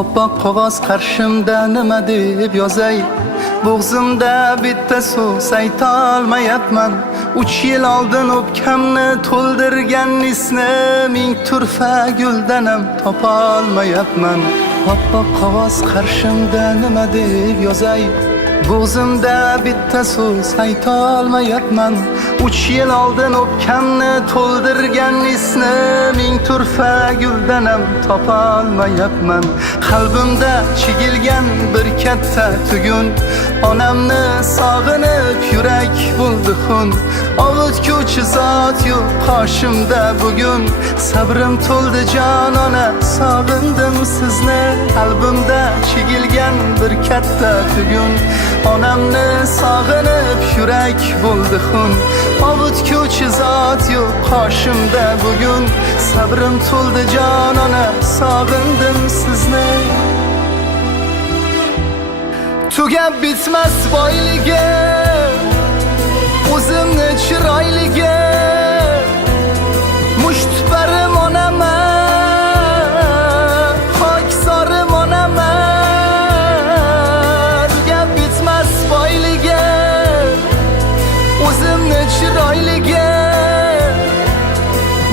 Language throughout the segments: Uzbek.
Oppoq qog'oz qarshimda nima deb yozay? Bo'g'zimda bitta so'z aytolmayapman. 3 yil oldin o'pkamni to'ldirgan isni ming turfa guldanam topolmayapman. Oppoq qog'oz qarshimda nima deb yozay? Bo'g'zimda bitta so'z aytolmayapman. 3 yil oldin o'pkamni to'ldirgan isni ming turfa guldanam topolmayapman. Qalbimda chigilgan bir katta tugun, onamni sog'inib yurak bo'ldi xun. Ovutguvchi zot yo'q qoshimda bugun, sabrim to'ldi jon ona, sog'indim sizni. Qalbimda chigilgan bir katta tugun, onamni sog'inib yurak bo'ldi xun. Ovutguvchi zot yo'q qoshimda bugun, sabrim to'ldi jon ona, sog'indim sizni. Tugab bitmas boyligi, o'zimni chiroyligi, mushtparim onaman, xoksorim onaman. Tugab bitmas boyligi, o'zimni chiroyligi,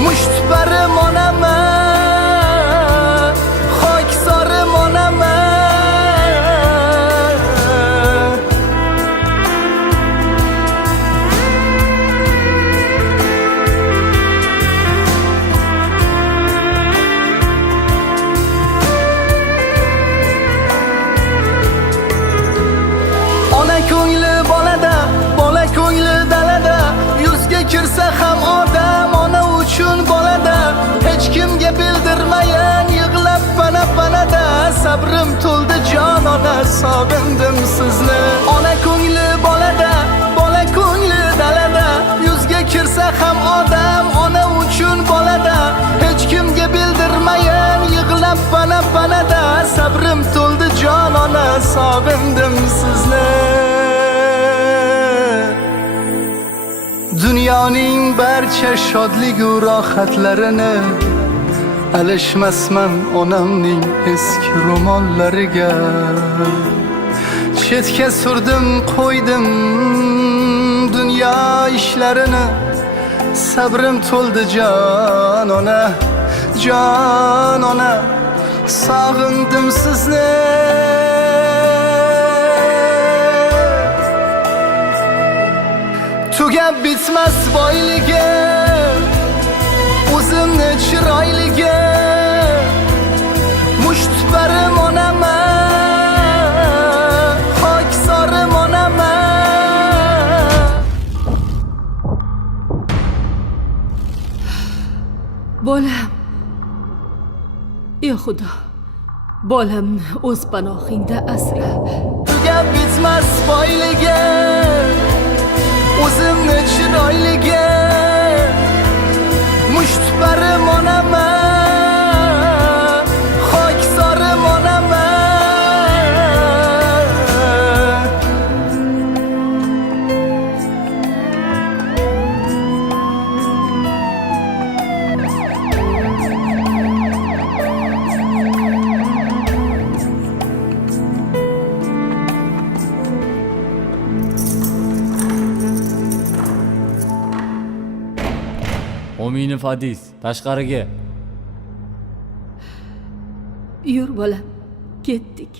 mushtparim onaman, xoksorim onaman. Ona ko'ngli bolada, bola ko'ngli dalada, yuzga kirsa ham odam ona uchun bolada. Hech kimga bildirmayin yig'lab pana-panada, sabrim to'ldi jon ona, sog'indim sizni. Ona ko'ngli bolada, bola ko'ngli dalada, yuzga kirsa ham odam ona uchun bolada. Hech kimga bildirmayin yig'lab pana-panada, sabrim to'ldi jon ona, sog'indim sizni. Dunyoning barcha shodlik-u rohatlarini alishmasman onamning eski ro'mollariga. Chetga surdim, qo'ydim dunyo ishlarini, sabrim to'ldi jon ona, jon ona, sog'indim sizni. Tugab bitmas boyligi, o'zimni chiroyligi, mushtparim onaman, xoksorim onaman. Bolam, ey Xudo, bolamni o'z panohingda asra. Tugab bitmas boyligi, o'zimni chiroyligi, mushtparim onaman, xoksorim onaman. Mo'minov Adis, tashqariga. Yur bolam, ketdik.